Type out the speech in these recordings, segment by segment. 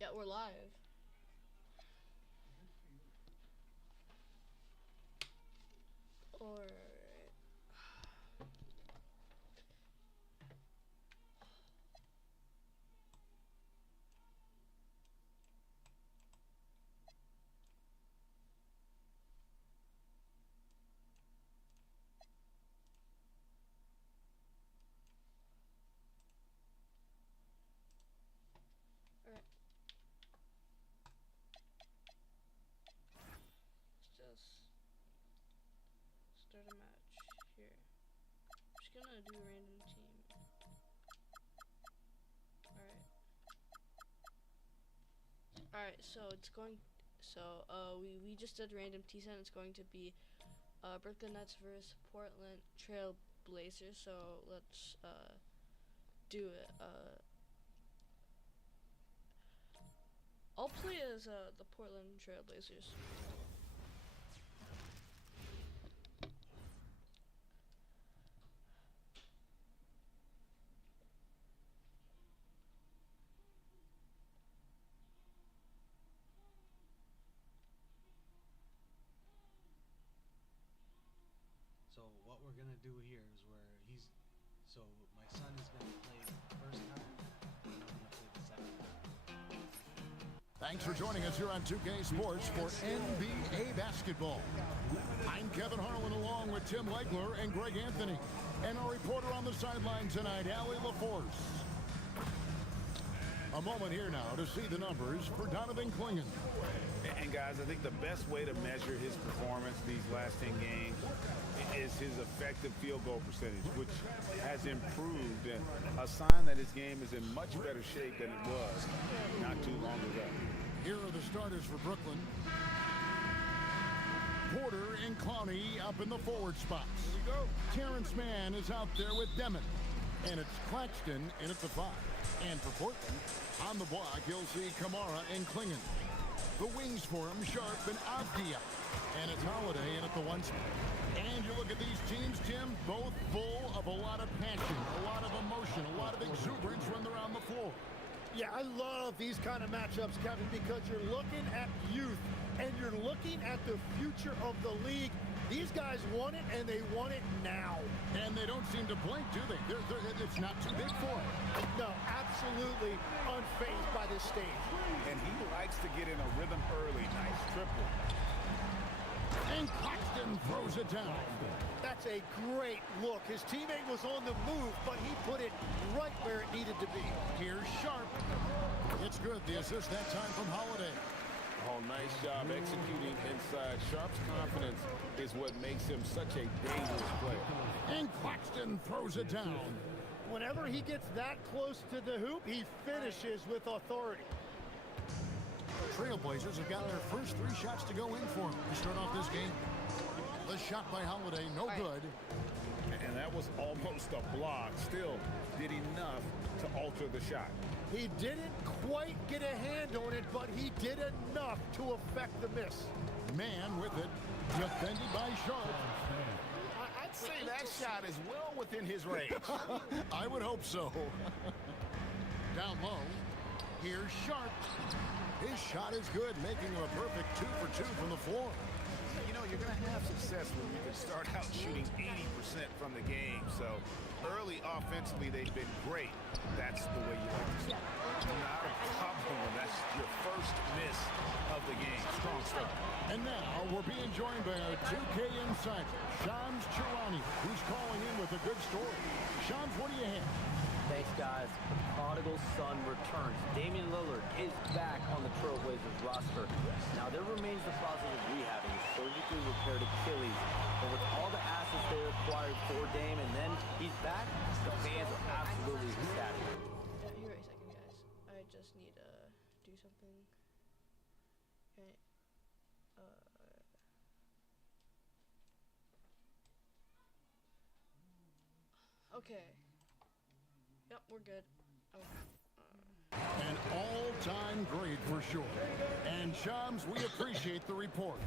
Yeah, we're live. Or alright. Let's just start a match here. I'm just gonna do a random team. Alright, so it's going we just did random T-set. It's going to be Brooklyn Nets versus Portland Trail Blazers. So let's do it. I'll play as the Portland Trail Blazers. So what we're gonna do here is my son is gonna play the first time, and I'm gonna play the second time. Thanks for joining us here on 2K Sports for NBA basketball. I'm Kevin Harlan along with Tim Legler and Greg Anthony, and our reporter on the sideline tonight, Allie LaForce. A moment here now to see the numbers for Donovan Clingan. And guys, I think the best way to measure his performance these last 10 games is his effective field goal percentage, which has improved, a sign that his game is in much better shape than it was not too long ago. Here are the starters for Brooklyn. Porter and Clowney up in the forward spots. Here we go. Terrence Mann is out there with Demon. And it's Claxton in at the 5. And for Portland, on the block, you'll see Kamara and Clingan. The wings for him, Sharp and Avdia. And it's Holiday in at the 1 spot. And you look at these teams, Tim, both full of a lot of passion, a lot of emotion, a lot of exuberance when they're on the floor. Yeah, I love these kind of matchups, Kevin, because you're looking at youth and you're looking at the future of the league. These guys want it, and they want it now. And they don't seem to blink, do they? It's not too big for them. No, absolutely unfazed by this stage. And he likes to get in a rhythm early. Nice triple. And Claxton throws it down. That's a great look. His teammate was on the move, but he put it right where it needed to be. Here's Sharp. It's good. The assist that time from Holiday. Oh, nice job executing inside. Sharp's confidence is what makes him such a dangerous player. And Claxton throws it down. Whenever he gets that close to the hoop, he finishes with authority. Trailblazers have gotten their first 3 shots to go in for them to start off this game. The shot by Holiday, no good. And that was almost a block. Still did enough to alter the shot. He didn't quite get a hand on it, but he did enough to affect the miss. Man with it, defended by Sharp. I'd say that shot is well within his range. I would hope so. Down low, here's Sharp. His shot is good, making him a perfect 2 for 2 from the floor. You know, you're going to have success when you can start out shooting 80% from the game. So early offensively, they've been great. That's the way you like to start. Not a problem when that's your first miss of the game. Strong start. And now we're being joined by our 2K insider, Shams Charania, who's calling in with a good story. Shams, what do you have? Thanks, guys. The prodigal son returns. Damian Lillard is back on the Trailblazers roster. Now, there remains the process of rehabbing his surgically repaired Achilles. But with all the assets they acquired for Dame, and then he's back, the fans are absolutely ecstatic. Yeah, here, wait a second, guys. I just need to do something. Okay. Okay. Yep, we're good. An all-time great for sure. And Shams, we appreciate the report.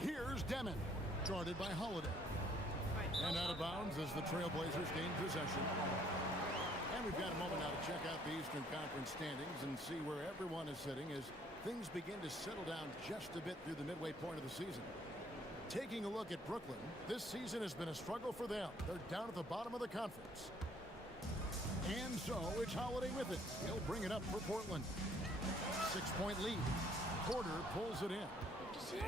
Here's Demon, guarded by Holiday. And out of bounds as the Trailblazers gain possession. And we've got a moment now to check out the Eastern Conference standings and see where everyone is sitting as things begin to settle down just a bit through the midway point of the season. Taking a look at Brooklyn, this season has been a struggle for them. They're down at the bottom of the conference. And so it's Holiday with it. He'll bring it up for Portland. 6-point lead. Porter pulls it in.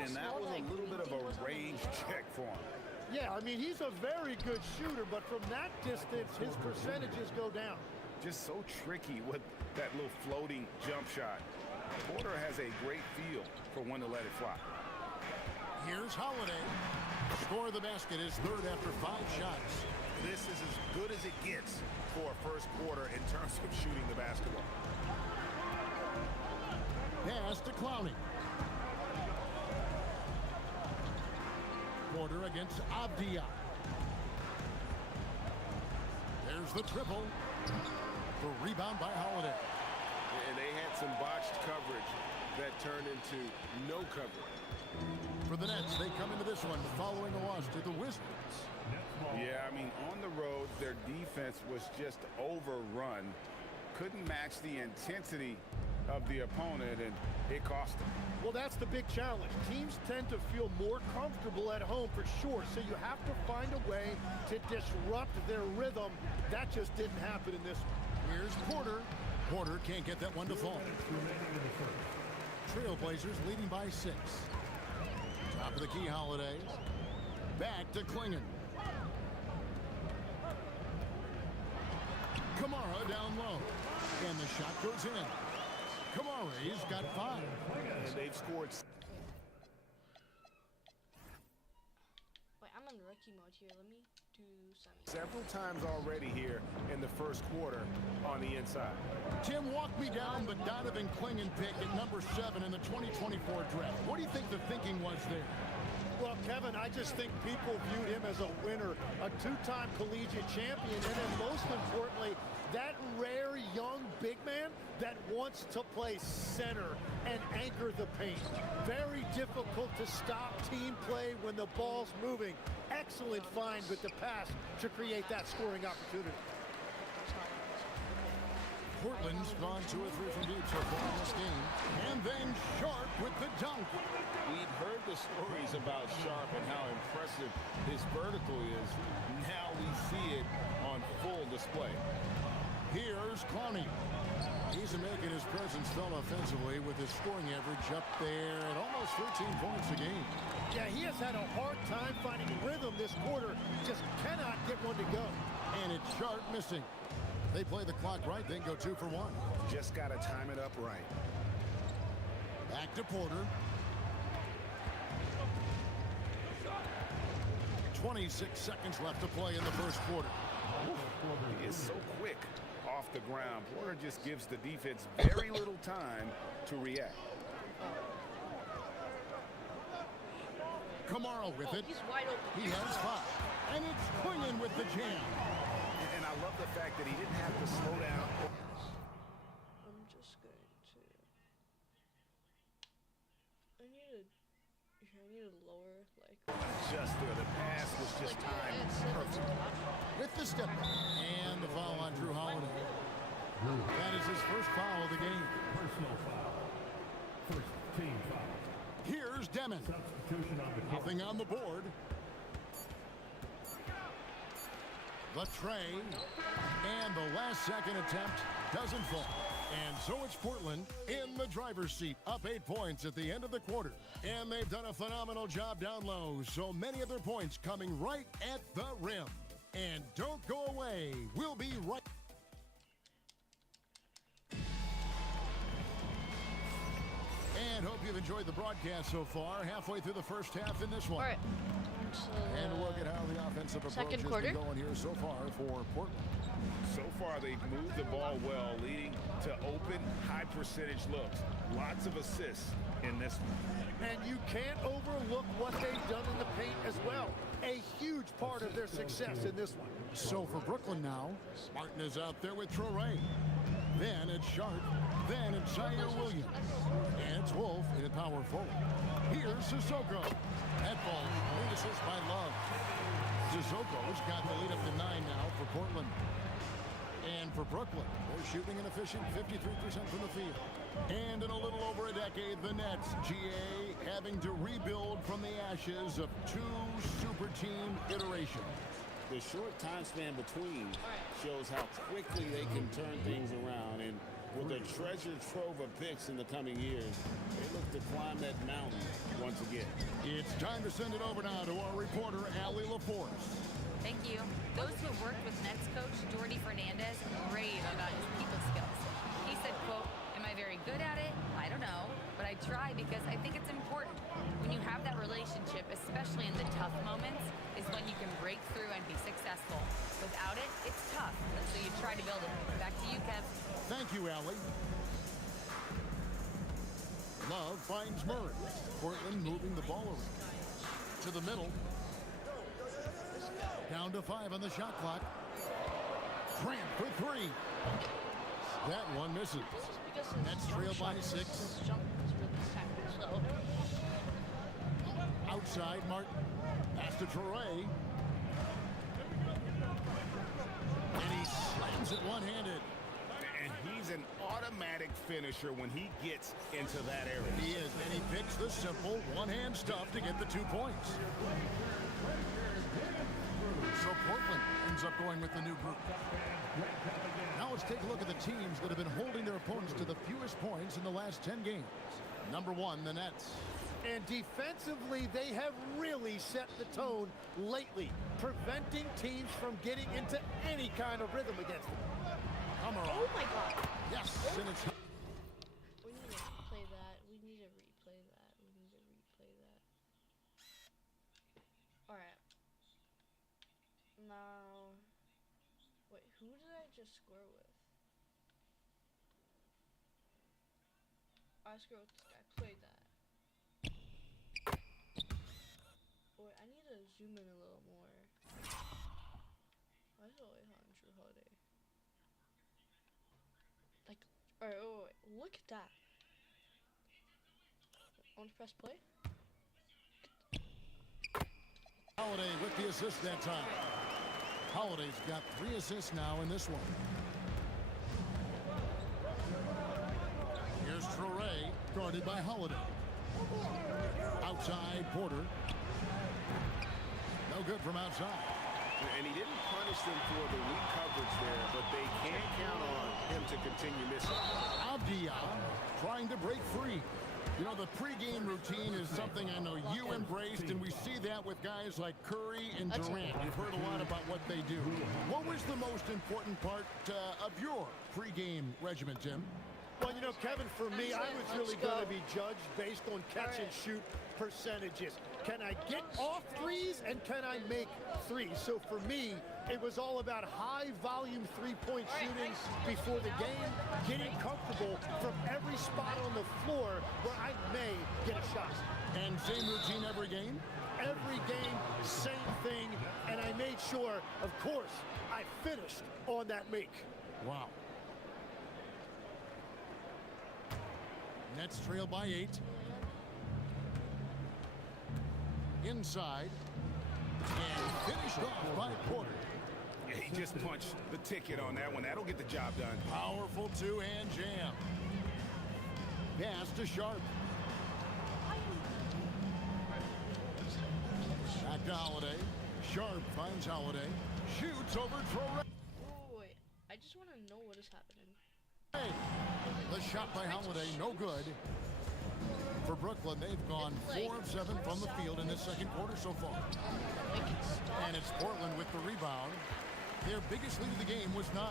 And that was a little bit of a range check for him. Yeah, I mean, he's a very good shooter, but from that distance, his percentages go down. Just so tricky with that little floating jump shot. Porter has a great feel for when to let it fly. Here's Holiday. Score the basket is third after 5 shots. This is as good as it gets for a first quarter in terms of shooting the basketball. Pass to Clowney. Porter against Avdia. There's the triple. The rebound by Holiday. And they had some botched coverage that turned into no coverage. For the Nets, they come into this one following a loss to the Wizards. Yeah, I mean, on the road, their defense was just overrun. Couldn't match the intensity of the opponent, and it cost them. Well, that's the big challenge. Teams tend to feel more comfortable at home for sure, so you have to find a way to disrupt their rhythm. That just didn't happen in this one. Here's Porter. Porter can't get that one to fall. Trailblazers leading by 6. Top of the key, Holiday. Back to Klingon. Kamara down low. And the shot goes in. Kamara's got 5. And they've scored. Wait, I'm on rookie mode here. Let me do something. Several times already here in the first quarter on the inside. Tim, walk me down the Donovan Klingon pick at number 7 in the 2024 draft. What do you think the thinking was there? Well, Kevin, I just think people viewed him as a winner, a 2-time collegiate champion, and then most importantly, that rare young big man that wants to play center and anchor the paint. Very difficult to stop team play when the ball's moving. Excellent find with the pass to create that scoring opportunity. Portland's gone 2 or 3 from deep so far in this game. And then Sharp with the dunk. We've heard the stories about Sharp and how impressive his vertical is. Now we see it on full display. Here's Clowney. He's making his presence felt offensively with his scoring average up there at almost 13 points a game. Yeah, he has had a hard time finding rhythm this quarter. Just cannot get one to go. And it's Sharp missing. They play the clock right, then go 2 for 1. Just got to time it up right. Back to Porter. 26 seconds left to play in the first quarter. He is so quick off the ground. Porter just gives the defense very little time to react. Kamara with it. He's wide open. He has 5. And it's Klingon with the jam. And I love the fact that he didn't have to slow down. I'm just going to. I need to lower Just there. The pass was just timed perfect. With the step back. And the foul on Drew Holiday. That is his first foul of the game. Personal foul. First team foul. Here's Demon. Substitution on the court. Nothing on the board. The tray. And the last second attempt doesn't fall. And so it's Portland in the driver's seat, up 8 points at the end of the quarter. And they've done a phenomenal job down low. So many of their points coming right at the rim. And don't go away. We'll be right. And hope you've enjoyed the broadcast so far. Halfway through the first half in this one. All right. So, And look at how the offensive approach second has quarter. been going here so far for Portland. So far, they've moved the ball well, leading to open, high-percentage looks. Lots of assists in this one. And you can't overlook what they've done in the paint as well. A huge part of their success in this one. So for Brooklyn now, Martin is out there with Traore. Then it's Sharp. Then it's Zaire Williams. And it's Wolf in the power forward. Here's Sissoko. That ball, great assist by Love. Sissoko's got the lead up to 9 now for Portland. And for Brooklyn, they're shooting an efficient 53% from the field. And in a little over a decade, the Nets, GA, having to rebuild from the ashes of 2 super team iterations. The short time span between shows how quickly they can turn things around. And with a treasure trove of picks in the coming years, they look to climb that mountain once again. It's time to send it over now to our reporter, Allie LaForce. Thank you. Those who worked with Nets coach Jordi Fernandez rave about his people skills. He said, quote, "Am I very good at it? I don't know, but I try because I think it's important. When you have that relationship, especially in the tough moments, is when you can break through and be successful. Without it, it's tough, so you try to build it." Back to you, Kev. Thank you, Allie. Love finds Murray. Portland moving the ball over to the middle. Down to 5 on the shot clock. Grant for 3. That one misses. Nets trail by 6. Outside, Martin. Pass to Troy. And he slams it one-handed. And he's an automatic finisher when he gets into that area. He is, and he picks the simple one-hand stuff to get the 2 points. So Portland ends up going with the new group. Now let's take a look at the teams that have been holding their opponents to the fewest points in the last 10 games. Number 1, the Nets. And defensively, they have really set the tone lately, preventing teams from getting into any kind of rhythm against them. Oh my God. Yes, and it's... We need to replay that. We need to replay that. We need to replay that. Alright. Now... Wait, who did I just score with? I scored with this guy. Play that. Wait, I need to zoom in a little more. Why is it always on True Holiday? Like, alright, wait, look at that. I want to press play. Holiday with the assist that time. Holiday's got 3 assists now in this one. Here's Traore, guarded by Holiday. Outside, Porter. No good from outside. And he didn't punish them for the weak coverage there, but they can't count on him to continue missing. Avdia trying to break free. You know, the pregame routine is something I know you embraced, and we see that with guys like Curry and Durant. You've heard a lot about what they do. What was the most important part of your pregame regimen, Tim? Well, you know, Kevin, for me, I was really going to be judged based on catch and shoot percentages. Can I get off threes and can I make threes? So for me, it was all about high volume three-point shooting before the game, getting comfortable from every spot on the floor where I may get a shot. And same routine every game? Every game, same thing, and I made sure, of course, I finished on that make. Wow. Nets trail by 8. Inside. And finished off by Porter. Yeah, he just punched the ticket on that one. That'll get the job done. Powerful two-hand jam. Pass to Sharp. Back to Holiday. Sharp finds Holiday. Shoots over Troy. Wait, I just want to know what is happening. Hey, the shot by Holiday, no good. For Brooklyn, they've gone 4 of 7 from the field in this second quarter so far. And it's Portland with the rebound. Their biggest lead of the game was 9.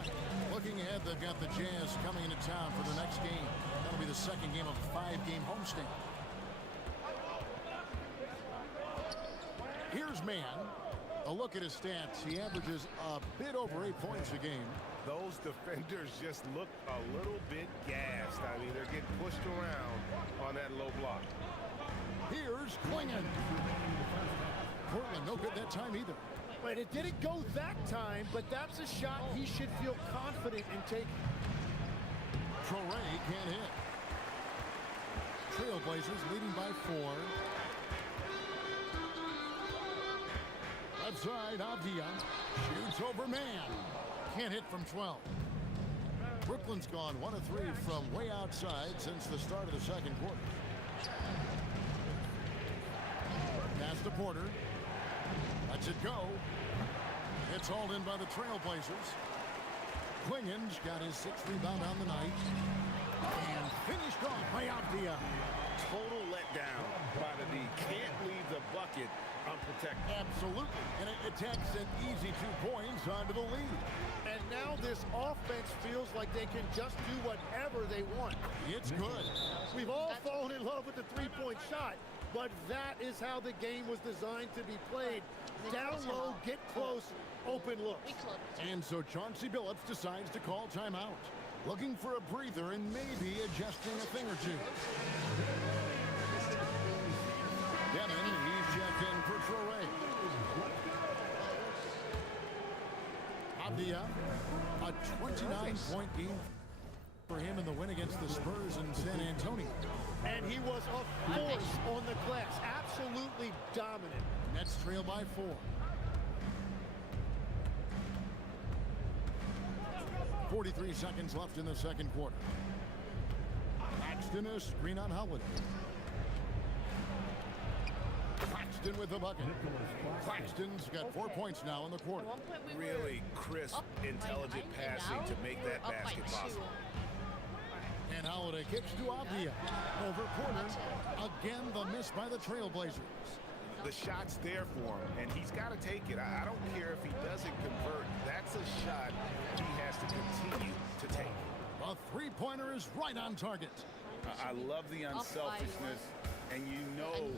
Looking ahead, they've got the Jazz coming into town for the next game. That'll be the second game of a 5-game homestand. Here's Mann. A look at his stats. He averages a bit over 8 points a game. Those defenders just look a little bit gassed. I mean, they're getting pushed around on that low block. Here's Klingon. Portland, no good that time either. But it didn't go that time, but that's a shot he should feel confident in taking. Traore can't hit. Trailblazers leading by 4. Left side, Avdia shoots over Mann. Can't hit from 12. Brooklyn's gone 1 of 3 from way outside since the start of the second quarter. Pass to Porter. Lets it go. It's hauled in by the Trailblazers. Klingen's got his 6th rebound on the night. And finished off by Avdia. Total letdown by the D. Can't leave the bucket unprotected. Absolutely. And it takes an easy 2 points onto the lead. And now this offense feels like they can just do whatever they want. It's good. We've all fallen in love with the three-point shot, but that is how the game was designed to be played. Down low, get close, open look. And so Chauncey Billups decides to call timeout. Looking for a breather and maybe adjusting a thing or two. Devin, he's checked in for Traore. Avdia, a 29-point game for him in the win against the Spurs in San Antonio. And he was a force on the glass, absolutely dominant. Nets trail by 4. .43 seconds left in the second quarter. Claxton a screen on Howard. Claxton with the bucket. Claxton's got 4 points now in the quarter. Really crisp, intelligent passing to make that basket possible. And Holiday kicks to Avdia. Over Porter. Again, the miss by the Trailblazers. The shot's there for him, and he's got to take it. I don't care if he doesn't convert. That's a shot he has to continue to take. A three-pointer is right on target. I love the unselfishness, and you know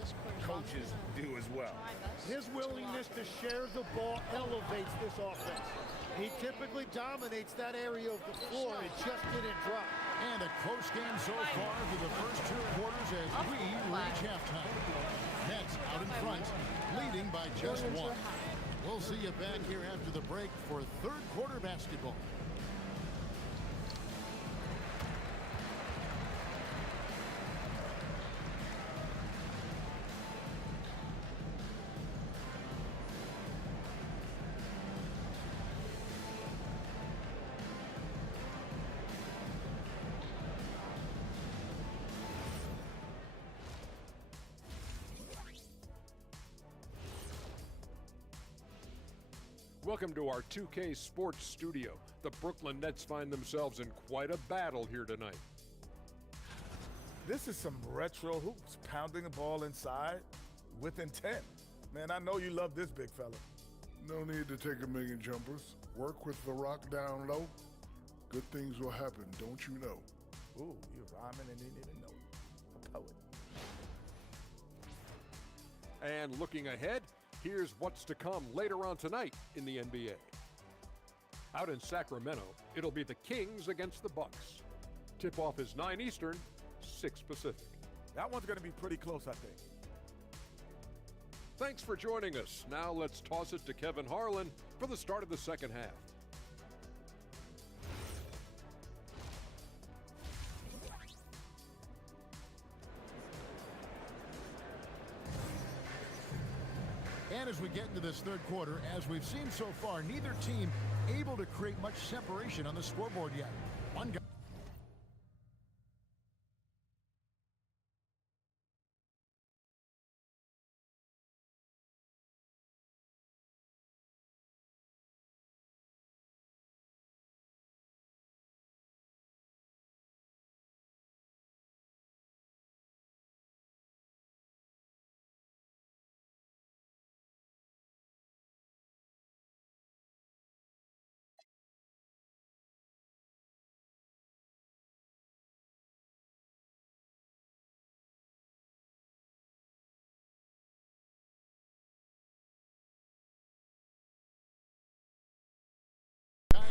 coaches do as well. His willingness to share the ball elevates this offense. He typically dominates that area of the floor. It just didn't drop. And a close game so far through the first 2 quarters as we reach halftime. Nets out in front, leading by just 1. We'll see you back here after the break for third quarter basketball. Welcome to our 2K Sports Studio. The Brooklyn Nets find themselves in quite a battle here tonight. This is some retro hoops, pounding the ball inside with intent. Man, I know you love this big fella. No need to take a million jumpers. Work with the rock down low. Good things will happen, don't you know? Ooh, you're rhyming and didn't even know it. A poet. And looking ahead, here's what's to come later on tonight in the NBA. Out in Sacramento, it'll be the Kings against the Bucks. Tip-off is 9 Eastern, 6 Pacific. That one's going to be pretty close, I think. Thanks for joining us. Now let's toss it to Kevin Harlan for the start of the second half. And as we get into this third quarter, as we've seen so far, neither team able to create much separation on the scoreboard yet. One guy.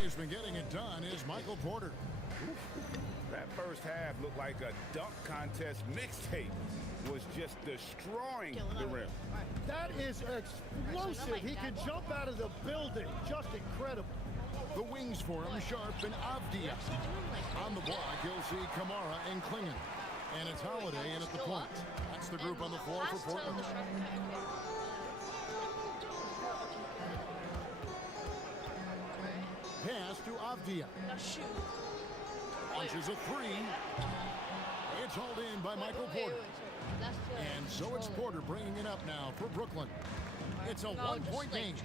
Who's been getting it done is Michael Porter. That first half looked like a dunk contest mixtape. Was just destroying the rim. That is explosive. He can jump out of the building. Just incredible. The wings for him, Sharp and Avdia. On the block, you'll see Kamara and Klingen. And it's Holiday in at the point. That's the group on the floor for Portland. Pass to Avdia. launches a three. It's hauled in by Michael Porter. And so it's Porter bringing it up now for Brooklyn. It's a one-point game.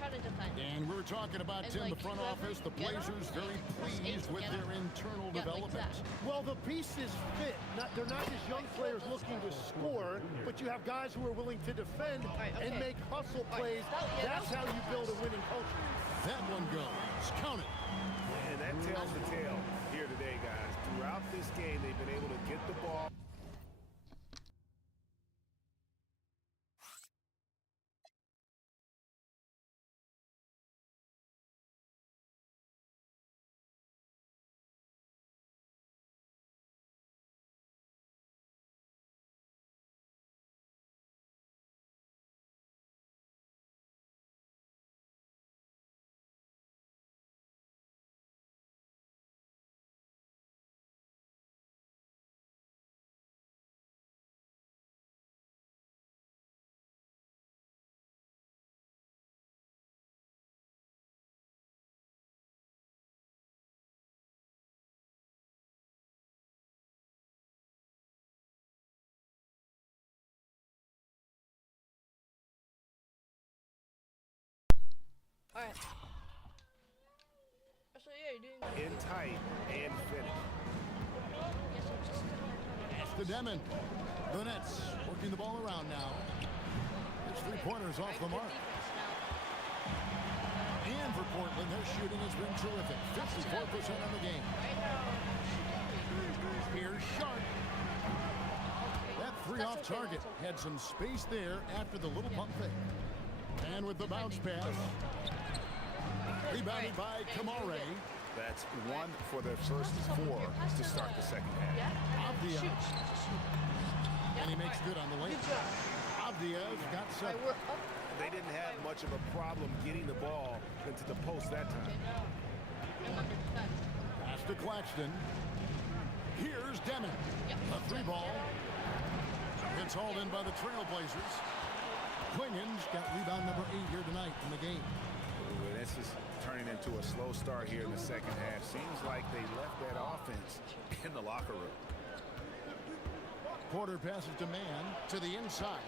And we were talking about, Tim, the front office, the Blazers very pleased with their internal development. Well, the pieces fit. They're not just young players looking to score, but you have guys who are willing to defend and make hustle plays. That's how you build a winning culture. That one goes. Count it. And that tells the tale here today, guys. Throughout this game, they've been able to get the ball. Alright. So yeah, you're doing that. In tight and finish. That's the Demon. The Nets working the ball around now. His three-pointers off the mark. And for Portland, their shooting has been terrific. 54% on the game. Here's Sharp. That three off target had some space there after the little pump fake. And with the bounce pass, rebounded by Kamare. That's one for their first four to start the second half. Avdia. And he makes good on the lane. Avdia's got 7. They didn't have much of a problem getting the ball into the post that time. Pass to Claxton. Here's Demon. A three ball. It's hauled in by the Trailblazers. Clingan's got rebound number 8 here tonight in the game. Ooh, this is turning into a slow start here in the second half. Seems like they left that offense in the locker room. Porter passes to Man to the inside.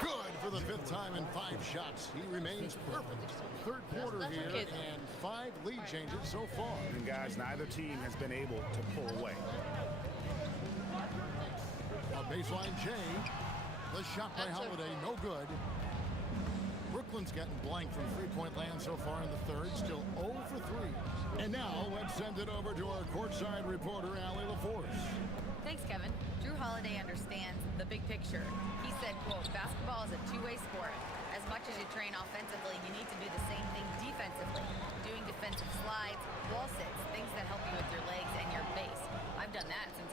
Good for the 5th time in 5 shots. He remains perfect. Third quarter here and 5 lead changes so far. And guys, neither team has been able to pull away. On baseline J. The shot by Holiday, no good. Brooklyn's gotten blank from three-point land so far in the third, still 0 for 3. And now let's send it over to our courtside reporter, Allie LaForce. Thanks, Kevin. Drew Holiday understands the big picture. He said, quote, basketball is a two-way sport. As much as you train offensively, you need to do the same thing defensively. Doing defensive slides, wall sits, things that help you with your legs and your base. I've done that since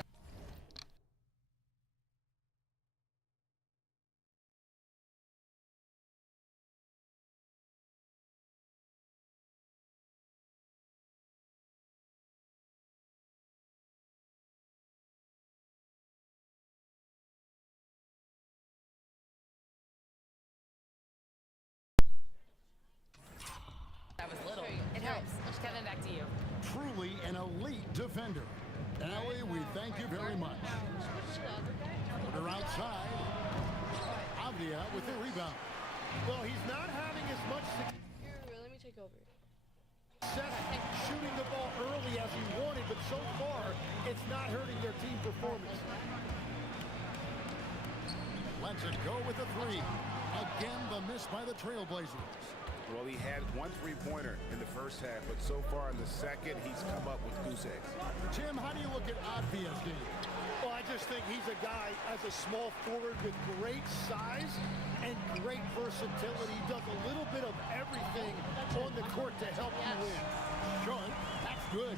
I was little. It helps. Kevin, back to you. Truly an elite defender. Allie, we thank you very much. Porter outside. Avdia with the rebound. Well, he's not having as much success Let me take over. shooting the ball early as he wanted, but so far, it's not hurting their team performance. Lets it go with a 3. Again, the miss by the Trailblazers. Well, he had 1 3-pointer in the first half, but so far in the second, he's come up with goose eggs. Tim, how do you look at Avdia's game? Well, I just think he's a guy as a small forward with great size and great versatility. He does a little bit of everything on the court to help you win. Sure, that's good.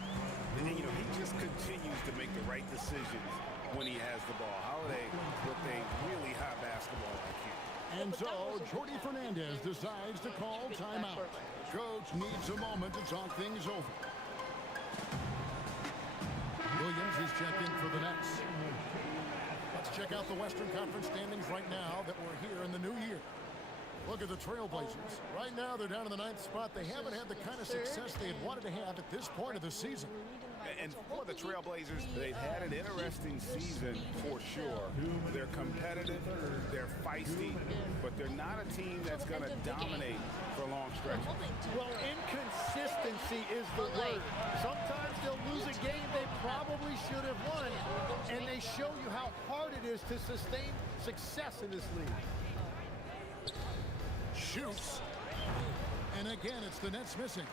And, you know, he just continues to make the right decisions when he has the ball. Holiday with a really high basketball IQ. And so, Jordi Fernandez decides to call timeout. Coach needs a moment to talk things over. Williams is checked in for the Nets. Let's check out the Western Conference standings right now that we're here in the new year. Look at the Trailblazers. Right now, they're down in the 9th spot. They haven't had the kind of success they had wanted to have at this point of the season. And for the Trailblazers, they've had an interesting season for sure. They're competitive, they're feisty, but they're not a team that's going to dominate for long stretches. Well, inconsistency is the word. Sometimes they'll lose a game they probably should have won, and they show you how hard it is to sustain success in this league. Shoots. And again, it's the Nets missing.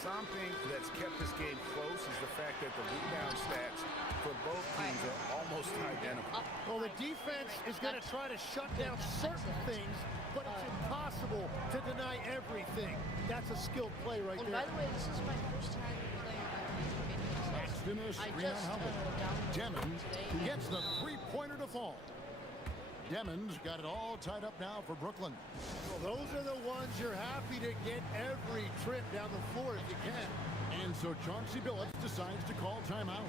Something that's kept this game close is the fact that the rebound stats for both teams are almost identical. Well, the defense is going to try to shut down certain things, but it's impossible to deny everything. That's a skilled play right there. By the way, this is my first time playing NBA. Paxton is screen on helmet. Demons gets the three-pointer to fall. Demons got it all tied up now for Brooklyn. Well, those are the ones you're happy to get every trip down the floor if you can. And so Chauncey Billups decides to call timeout.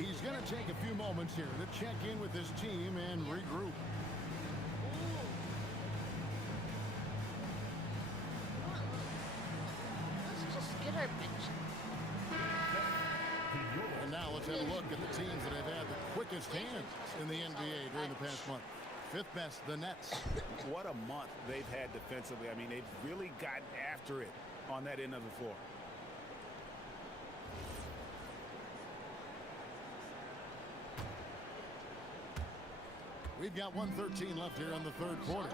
He's going to take a few moments here to check in with his team and regroup. Let's just get our bench. And now let's have a look at the teams that have had the quickest hands in the NBA during the past month. Fifth best, the Nets. What a month they've had defensively. I mean, they've really gotten after it on that end of the floor. We've got 1:13 left here in the third quarter.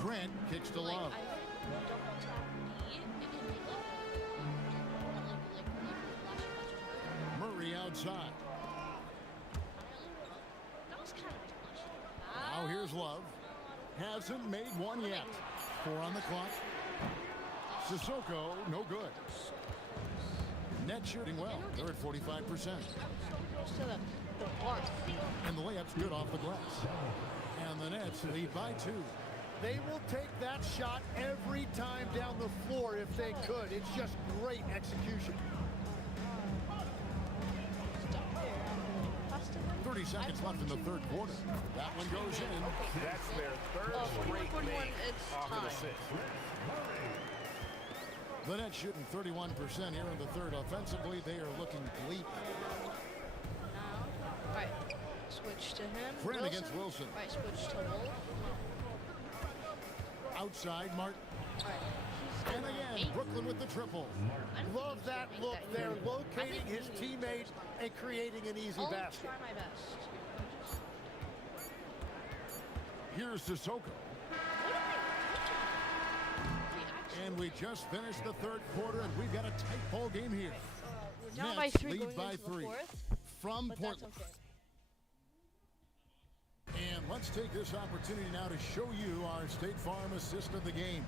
Grant kicks to Love. Murray outside. Now here's Love. Hasn't made one yet. 4 on the clock. Sissoko, no good. Net shooting well. They're at 45%. And the layup's good off the glass. And the Nets lead by 2. They will take that shot every time down the floor if they could. It's just great execution. 30 seconds left in the third quarter. That one goes in. That's their third straight make off of the 6. The Nets shooting 31% here in the third. Offensively, they are looking bleak. All right, switch to him. Grant against Wilson. All right, switch to Wolf. Outside, Martin. All right. And again, Brooklyn with the triple. Love that look there, locating his teammate and creating an easy basket. I'll try my best. Here's Sissoko. And we just finished the third quarter, and we've got a tight ball game here. We're down by Nets 3 lead going by into 3 the fourth, from but Portland. that's okay. And let's take this opportunity now to show you our State Farm assist of the game.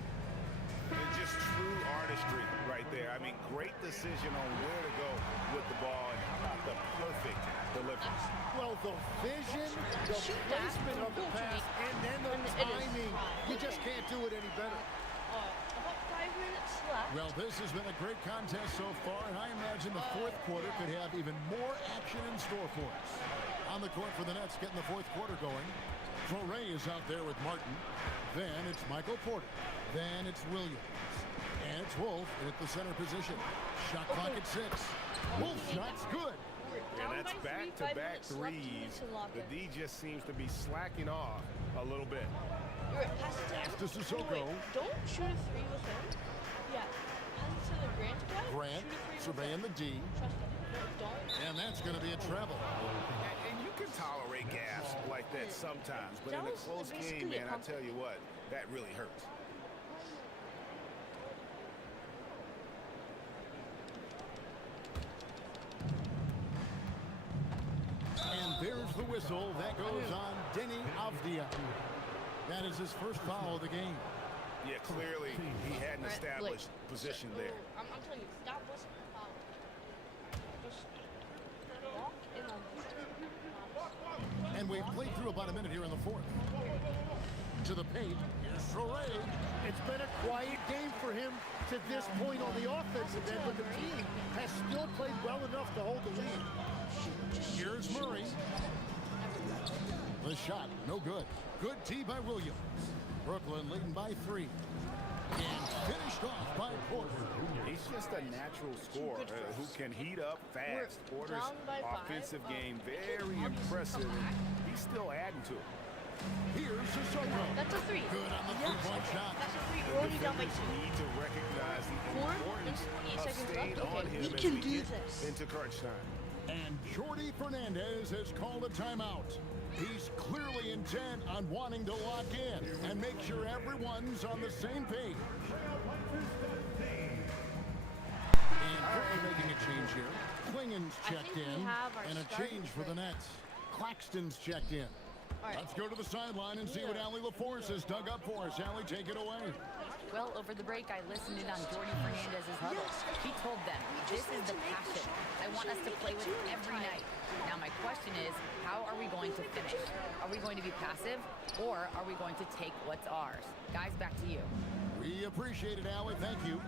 It's just true artistry right there. I mean, great decision on where to go with the ball and how about the perfect delivery. Well, the vision, the placement of the pass, and then the timing. You just can't do it any better. About 5 minutes left. Well, this has been a great contest so far, and I imagine the fourth quarter could have even more action in store for us. On the court for the Nets, getting the fourth quarter going. Torrey is out there with Martin. Then it's Michael Porter. Then it's Williams. And it's Wolf at the center position. Shot clock at 6. Wolf shot's good. And that's back-to-back threes. The D just seems to be slacking off a little bit. Pass to Sissoko. Don't shoot a 3 with him. Yeah. Pass it to the Grant guy. Grant surveying the D. Trust him. No, don't. And that's going to be a treble. And you can tolerate gaps like that sometimes, but in a close game, man, I tell you what, that really hurts. And there's the whistle. That goes on Denny Avdia. That is his first foul of the game. Yeah, clearly he had an established position there. I'm telling you, that wasn't a foul. Just walk in on this. And we've played through about a minute here in the fourth. To the paint. Here's Torrey. It's been a quiet game for him to this point on the offensive end, but the team has still played well enough to hold the lead. Here's Murray. The shot, no good. Good tee by Williams. Brooklyn leading by 3. And finished off by Porter. He's just a natural scorer who can heat up fast. Porter's offensive game very impressive. He's still adding to it. Here's Sissoko. That's a 3. Good on the three-point shot. That's a 3. We're already down by 2. Need to recognize the importance of staying on him We as can we do get this. into crunch time. And Jordi Fernandez has called a timeout. He's clearly intent on wanting to lock in and make sure everyone's on the same page. And Brooklyn making a change here. Klingen's checked in, and a change for the Nets. Claxton's checked in. Right. Let's go to the sideline and see what Allie LaForce has dug up for us. Allie, take it away. Well, over the break, I listened in on Jordi Fernandez's huddle. He told them, this is the passion I want us to play with every night. Now, my question is, how are we going to finish? Are we going to be passive, or are we going to take what's ours? Guys, back to you. We appreciate it, Allie. Thank you.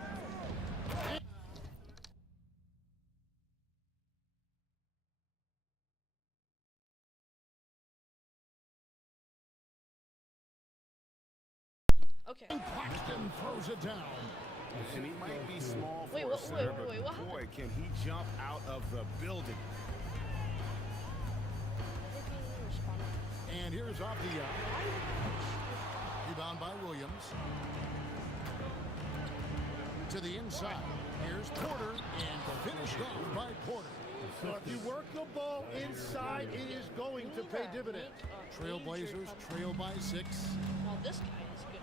Okay. Claxton throws it down. And he might be small for Wait, a center, but what boy, can he jump out of the building. And here's Avdia. Rebound by Williams. To the inside. Here's Porter, and finished off by Porter. So if you work the ball inside, it is going to pay dividends. Trailblazers trail by 6. Well, this guy is good.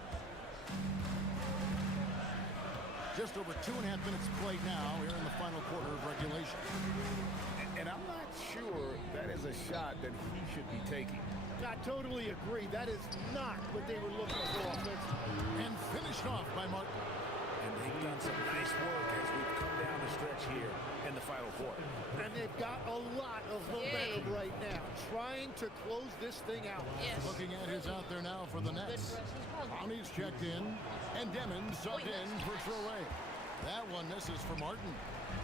Just over 2.5 minutes played now here in the final quarter of regulation. And I'm not sure that is a shot that he should be taking. I totally agree. That is not what they were looking for offensively. And finished off by Martin. And they've done some nice work as we've come down the stretch here in the final quarter. And they've got a lot of momentum right now, trying to close this thing out. Yes. Looking at who's out there now for the Nets. Bonnie's checked in, and Demons subbed in for Traore. That one misses for Martin.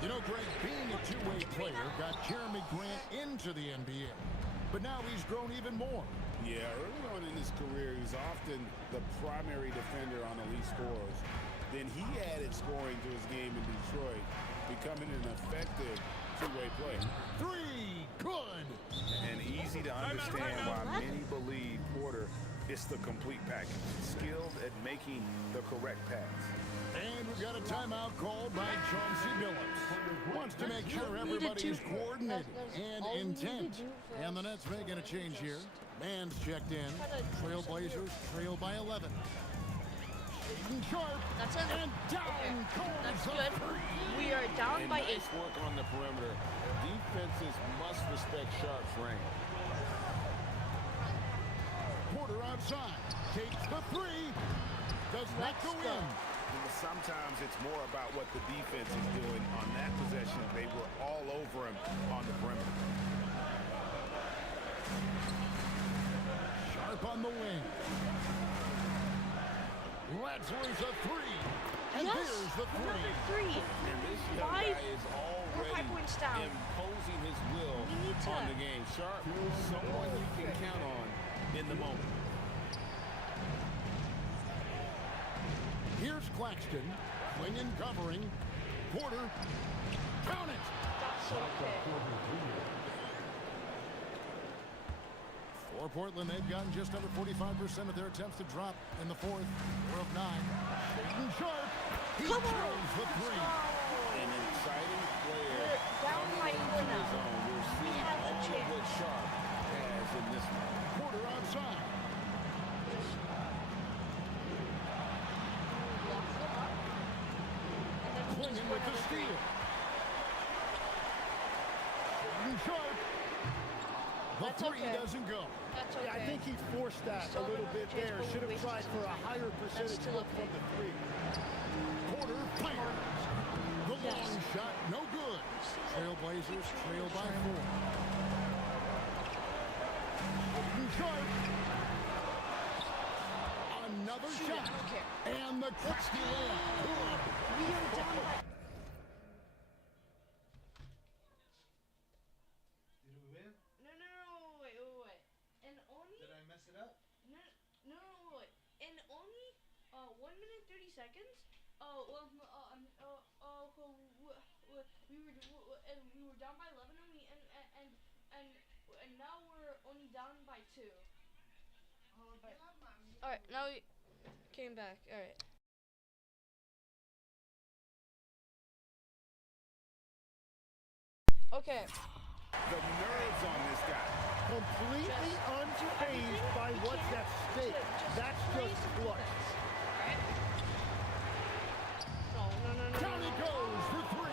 You know, Greg, being a two-way player got Jeremy Grant into the NBA. But now he's grown even more. Yeah, early on in his career, he's often the primary defender on elite scorers. Then he added scoring to his game in Detroit, becoming an effective two-way player. 3, good. And easy to understand why many believe Porter is the complete package. Skilled at making the correct pass. And we've got a timeout called by Chauncey Billups. Wants to make sure everybody's coordinated and intent. And the Nets making a change here. Man's checked in. Trailblazers trail by 11. Sharp. That's it. And down. That's good. We are down by 8. Nice work on the perimeter. Defenses must respect Sharp's range. Porter outside. Takes the 3. Does not go in. Sometimes it's more about what the defense is doing. On that possession, they were all over him on the perimeter. Sharp on the wing. Ratzler's a 3. And there's the 3. Another 3. And this young guy is already 5 points down. imposing his will We need to on the game. Sharp, someone you can count on in the moment. Here's Claxton. Klingen covering. Porter. Count it. That's okay. For Portland, they've gotten just under 45% of their attempts to drop in the fourth. 4 of 9. Shaden Sharp. He Come on. drills the 3. An exciting player Down by coming 4 into now. his own. We're seeing has a all of chance. what Sharp has in this one. Porter outside. Klingen with the steal. Shaden Sharp. The That's 3 okay. doesn't go. That's okay. Yeah, I think he forced that a little bit there. Should have tried for a higher percentage look from the 3. Porter fires. The long shot, no good. Trailblazers trail by 4. Shaden Sharp. Another Shoot it, shot. I don't care. And the crafty layup. Good. We are down by. Did we win? No, wait. And only. Did I mess it up? No, wait. And only 1 minute 30 seconds. and we were down by 11, and now we're only down by 2. All right, now we came back. All right. Okay. The nerves on this guy. Completely unfazed by what's at stake. That's just clutch. Down he goes for 3.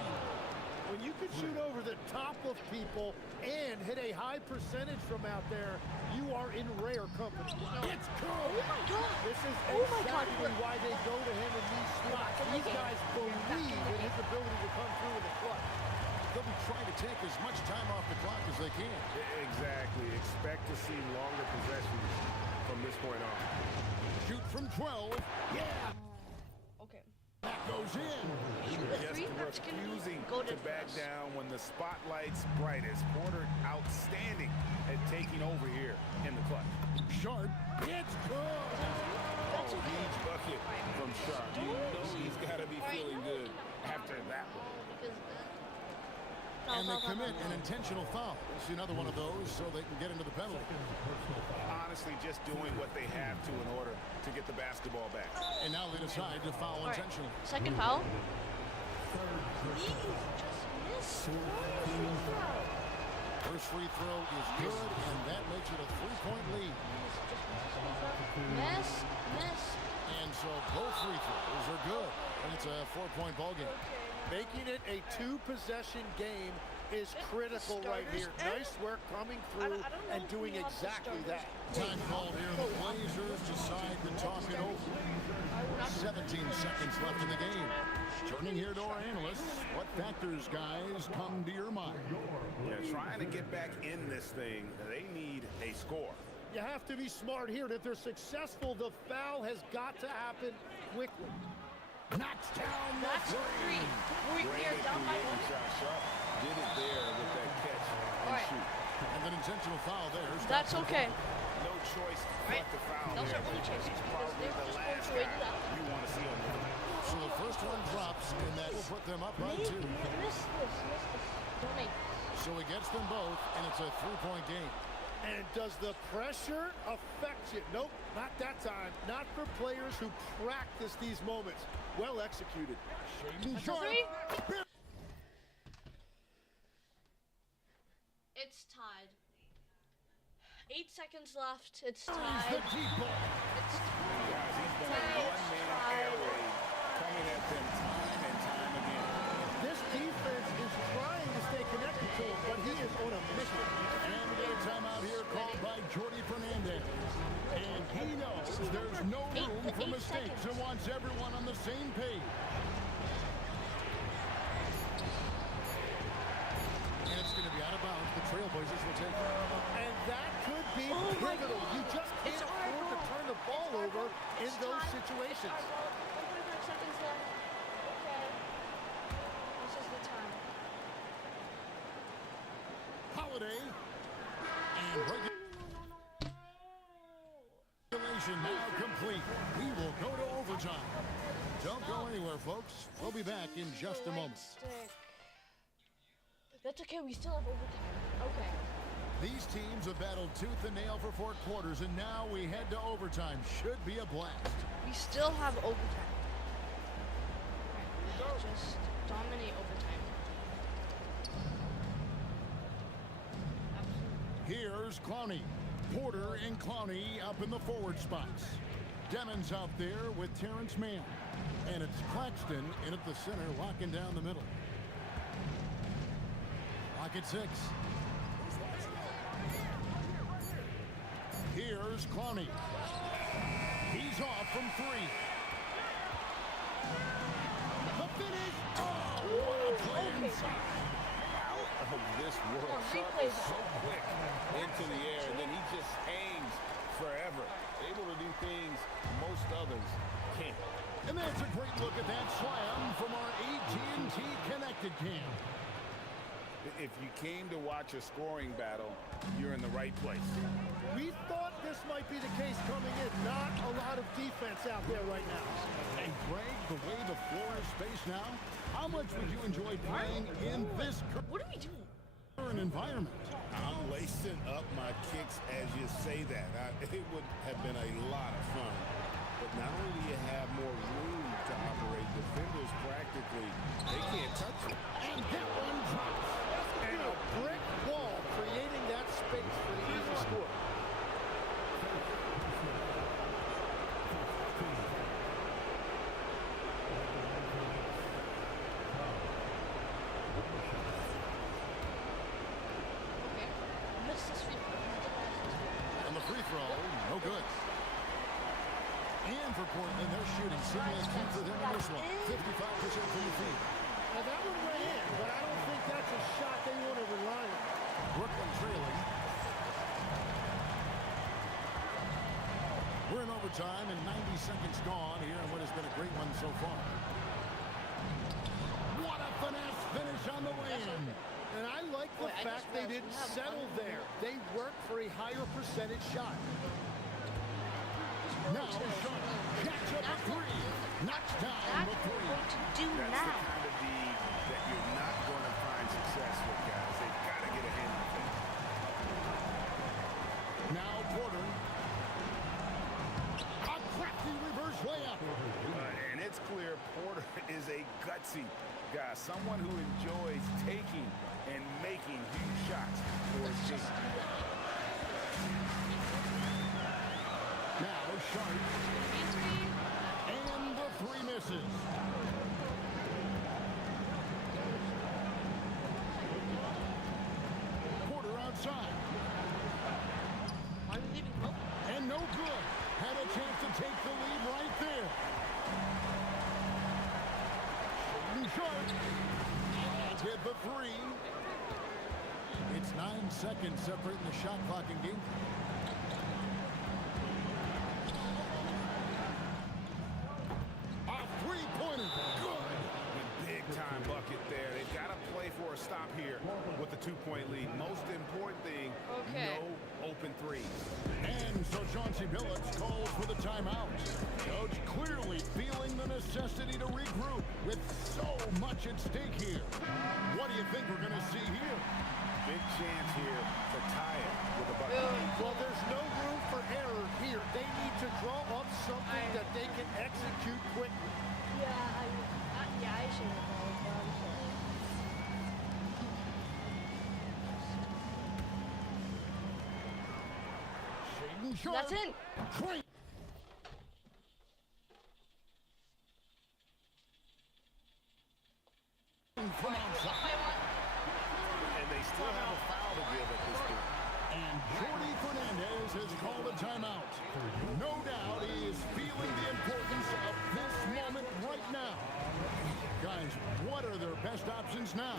When you can shoot over the top of people and hit a high percentage from out there, you are in rare company. It's good. Oh my God! This is exactly why they go to him in these slots. These guys believe in his ability to come through in the clutch. They'll be trying to take as much time off the clock as they can. Exactly. Expect to see longer possessions from this point on. Shoot from 12. Yeah. Okay. That goes in. Just refusing to back down when the spotlight's brightest. Porter outstanding at taking over here in the clutch. Sharp. It's good. Oh, huge bucket from Sharp. You know he's got to be feeling good after that one. And they commit an intentional foul. We'll see another one of those so they can get into the penalty. Honestly, just doing what they have to in order to get the basketball back. And now they decide to foul intentionally. Second foul. He just missed. First free throw is good, and that makes it a 3-point lead. Miss. And so both free throws are good, and it's a 4-point ball game. Making it a 2-possession game is critical right here. Nice work coming through and doing exactly that. Time called here. The Blazers decide to talk it over. 17 seconds left in the game. Turning here to our analysts, what factors, guys, come to your mind? Yeah, trying to get back in this thing, they need a score. You have to be smart here. If they're successful, the foul has got to happen quickly. Knocks down the That's 3. We're down by 1. Sharp did it there with that catch and shoot. And an intentional foul there. That's okay. No choice but to foul Those there. are only chances He's because probably they were the just last going to wait guy it out. you want to see on the floor. So the first one drops, and that will put them up by 2. Miss this. Don't make this. So he gets them both, and it's a 3-point game. And does the pressure affect you? Nope, not that time. Not for players who practice these moments. Well executed. That's a 3. It's tied. 8 seconds left. It's tied. The deep ball. It's Guys, he's been a one-man air raid coming at them time and time again. This defense is trying to stay connected to him, but he is on a mission. And we get a timeout here called by Jordi Fernandez. And he knows there's no room for mistakes and wants everyone on the same page. And it's going to be out of bounds. The Trailblazers will take it. And that could be pivotal. You just can't afford to turn the ball over in those situations. 1.5 seconds left. Okay. This is the time. Holiday. And regulation now complete. We will go to overtime. Don't go anywhere, folks. We'll be back in just a moment. That's okay. We still have overtime. Okay. These teams have battled tooth and nail for 4 quarters, and now we head to overtime. Should be a blast. We still have overtime. All right. Just dominate overtime. Here's Clowney. Porter and Clowney up in the forward spots. Demons out there with Terrence Mann. And it's Claxton in at the center, locking down the middle. Lock at 6. Here's Clowney. He's off from 3. The finish. Oh, what a play inside. Out of this world. Sharp is so quick into the air, and then he just hangs forever. Able to do things most others can't. And that's a great look at that slam from our AT&T Connected Cam. If you came to watch a scoring battle, you're in the right place. We thought this might be the case coming in. Not a lot of defense out there right now. And Greg, the way the floor is spaced now, How much would you enjoy playing in this What are we doing? current environment? I'm lacing up my kicks as you say that. It would have been a lot of fun. But not only do you have more room to operate, defenders practically, they can't touch it. And that one drops. And a brick wall creating that space for the easy score. Okay. Missed this free throw. And the free throw, no good. And for Portland, they're shooting certainly key for them in this one. 55% from the field. Now that one went in, but I don't think that's a shot they want to rely on. Brooklyn trailing. We're in overtime and 90 seconds gone here in what has been a great one so far. What a finesse finish on the way in. And I like the fact they didn't settle there. They worked for a higher percentage shot. Now Sean jacks up a three. Knocks down the three. That's the kind of D that you're not going to find success with, guys. They've got to get a hand of it. Now Porter. A crafty reverse layup. And it's clear Porter is a gutsy guy, someone who enjoys taking and making huge shots for his team. Now Sharp. And the three misses. Porter outside. Why are we leaving? Oh. And no good. Had a chance to take the lead right there. Shaden Sharp. Hit the three. It's 9 seconds separating the shot clock and game. A three-pointer. Good. Big-time bucket there. They've got to play for a stop here with the 2-point lead. Most important thing, no open threes. And so Chauncey Billups calls for the timeout. Coach clearly feeling the necessity to regroup with so much at stake here. What do you think we're going to see here? Big chance here to tie it with a bucket. Well, there's no room for error here. They need to draw up something that they can execute quickly. Yeah, I should have called, but I'm sorry. Shaden Sharp. That's in. Great. From outside. And they still have a foul to give at this point. And Jordi Fernandez has called a timeout. No doubt he is feeling the importance of this moment right now. Guys, what are their best options now?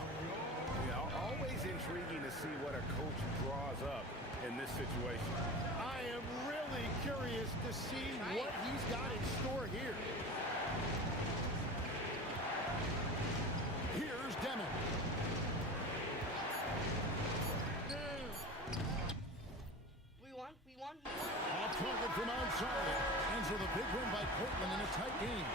Yeah, always intriguing to see what a coach draws up in this situation. I am really curious to see what he's got in store here. Here's Demon. We won. Off target from outside. And so the big win by Portland in a tight game.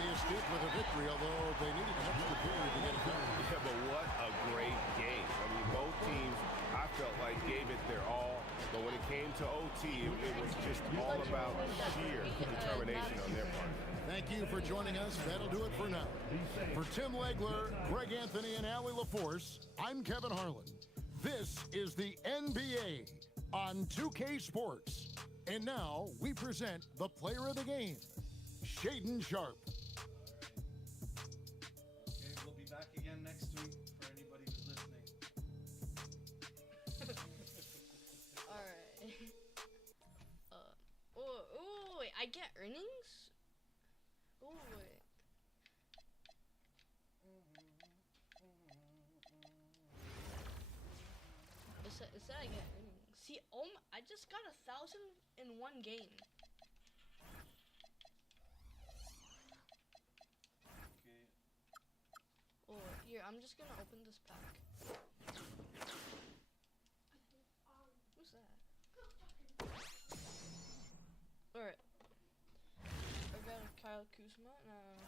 They escaped with a victory, although they needed an extra period to get it done. Yeah, but what a great game. I mean, both teams, I felt like, gave it their all. But when it came to OT, it was just all about sheer determination on their part. Thank you for joining us. That'll do it for now. For Tim Legler, Greg Anthony, and Allie LaForce, I'm Kevin Harlan. This is the NBA on 2K Sports. And now we present the player of the game, Shaden Sharp. Okay, we'll be back again next week for anybody who's listening. Alright. Wait, I get earnings? Oh, wait. It said I get earnings. See, I just got 1,000 in one game. Okay. Oh, here, I'm just gonna open this pack. Who's that? Alright. I got a Kyle Kuzma and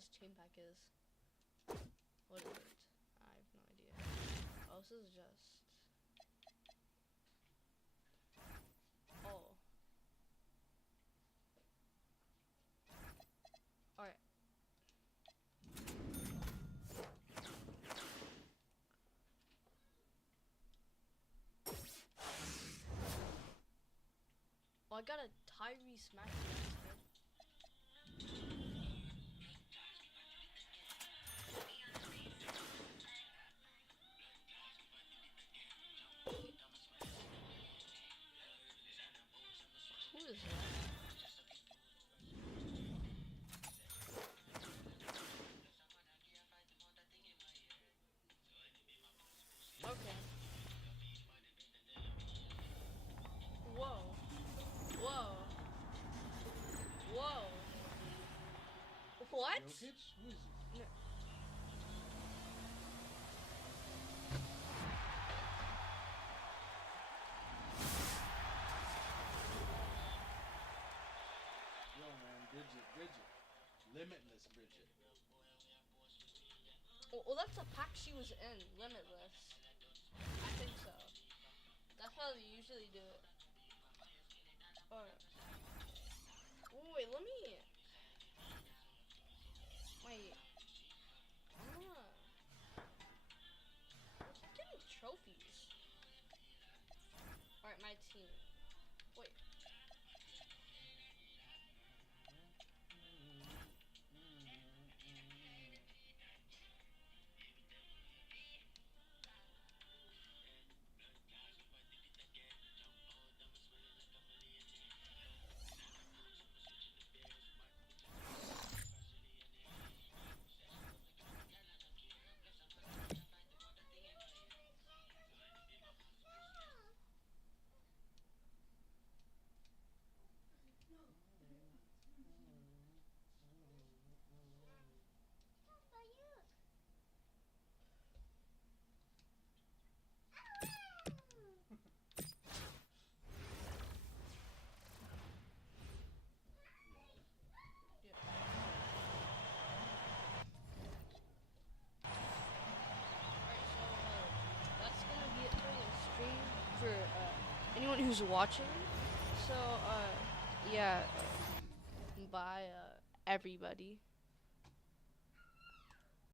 this team pack is. What is it? I have no idea. Oh, this is just... Oh. Alright. Well, I got a Tyree smack. Who is that? Okay. Whoa. Whoa. Whoa. What? Jokic? Who is he? No. Yo, man, Bridget. Limitless Bridget. Well, that's the pack she was in, Limitless. I think so. That's how they usually do it. Alright. Wait, let me... Wait. I'm getting trophies. Alright, my team. Wait. For anyone who's watching. So, yeah, bye, everybody.